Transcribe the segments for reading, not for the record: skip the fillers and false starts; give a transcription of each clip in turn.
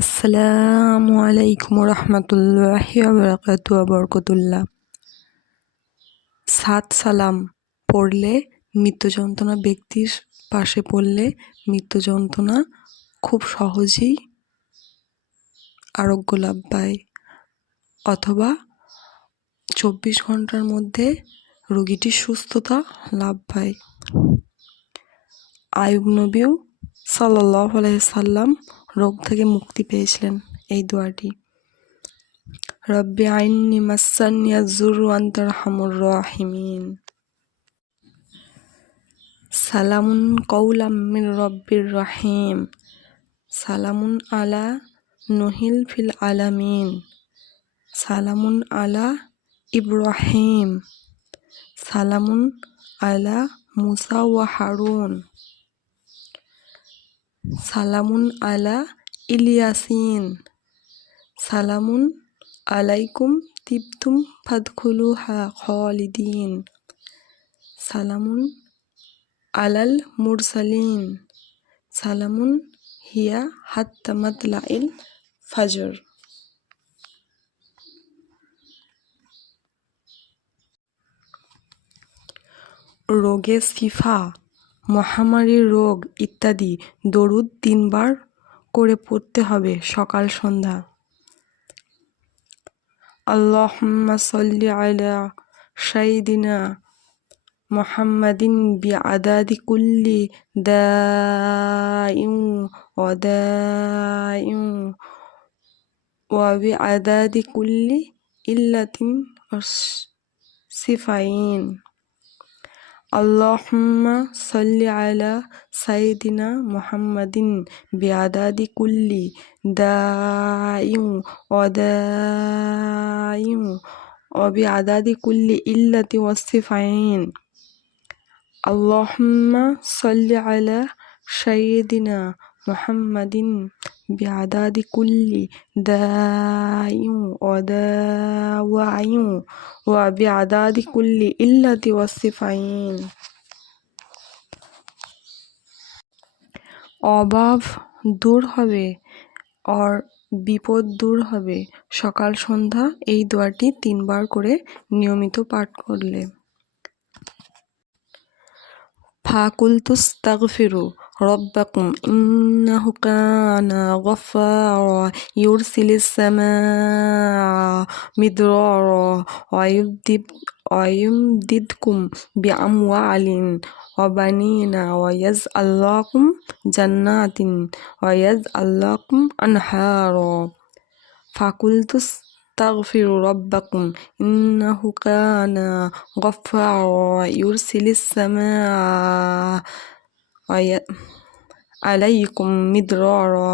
আসসালামু আলাইকুম রহমতুল্লাহি বরকতুল্লাহ। 7 সালাম পড়লে মৃত্যু যন্ত্রণা ব্যক্তির পাশে পড়লে মৃত্যু যন্ত্রণা খুব সহজেই আরোগ্য লাভ পায়, অথবা 24 ঘন্টার মধ্যে রোগীটির সুস্থতা লাভ পায়। আয়ুব নবীও সাল্লাল্লাহু আলাইহি সাল্লাম রোগ থেকে মুক্তি পেয়েছিলেন এই দোয়াটি। রব্বি আইন্নি মাসান্নি আয-যুররু ওয়া আনতা আরহামুর রাহিমিন। সালামুন কওলাম মির রব্বির রহিম। সালামুন আলা নুহিল ফিল আলামিন। সালামুন আলা ইব্রাহিম। সালামুন আলা মুসা ওয়া হারুন। সালামুন আলা ইলিয়াসিন। সালামুন আলাইকুম তিবতুম ফাদখুলুহা খালিদিন। সালামুন আলাল মুরসালিন। সালামুন হিয়া হাত্তা মাতলাইল ফাজর। রোগের শিফা, মহামারীর রোগ ইত্যাদি দরুদ 3 বার করে পড়তে হবে সকাল সন্ধ্যা। আল্লাহুম্মা সাল্লি আলা সাইয়্যিদিনা মুহাম্মাদিন বিআদাদি কুল্লি দাইন ওয়া দাইন ওয়া বিআদাদি কুল্লি ইল্লাতিন সিফাইন। আল্লাহুম্মা সাল্লি আলা সাইয়্যিদিনা মুহাম্মাদিন বিআদাদি কুল্লি দাইন ওয়া দাইন ওয়া বিআদাদি কুল্লি ইল্লাতি ওয়াসিফাইন। আল্লাহুম্মা সাল্লি আলা সাইয়্যিদিনা মুহাম্মাদিন বিআদাদি কুল্লি দাইন ওয়া দাওয়াইন ওয়া বিআদাদি কুল্লি ইল্লাতি ওয়াসিফাইন। অভাব দূর হবে আর বিপদ দূর হবে সকাল সন্ধ্যা এই দোয়াটি 3 বার করে নিয়মিত পাঠ করলে। ফাকুলতুস্তাগফিরু রব্বাকুম ইন্নাহু কানা গফফারা ইউরসিলিস সামাআ মিদরারা ওয়া ইউমদিদকুম বিআমওয়ালিন ওয়া বানিনা ওয়া ইয়াজআল লাকুম জান্নাতিন ওয়া ইয়াজআল লাকুম আনহারা। ফাকুলতুস্তাগফিরু রব্বাকুম ইন্নাহু কানা গফফারা ইউরসিলিস সামাআ আলাইকুম মিদরারা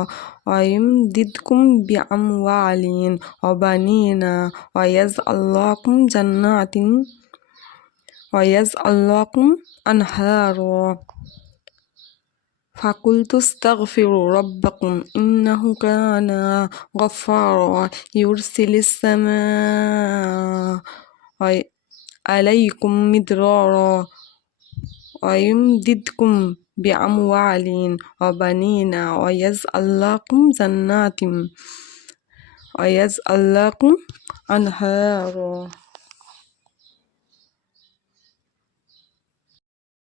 ওয়া ইউমদিদকুম বিআমওয়ালিন ওয়া বানিনা ওয়া ইয়াজআল লাকুম জান্নাতিন ওয়া ইয়াজআল লাকুম আনহারা। ফাকুলতুস্তাগফিরু রব্বাকুম ইন্নাহু কানা গফফারা ইউরসিলিস সামাআ আলাইকুম মিদরারা ওয়া ইউমদিদকুম বিআমওয়ালিন ওয়া বানিনা ওয়া ইয়াজআল লাকুম জান্নাতিন ওয়া ইয়াজআল লাকুম আনহারা।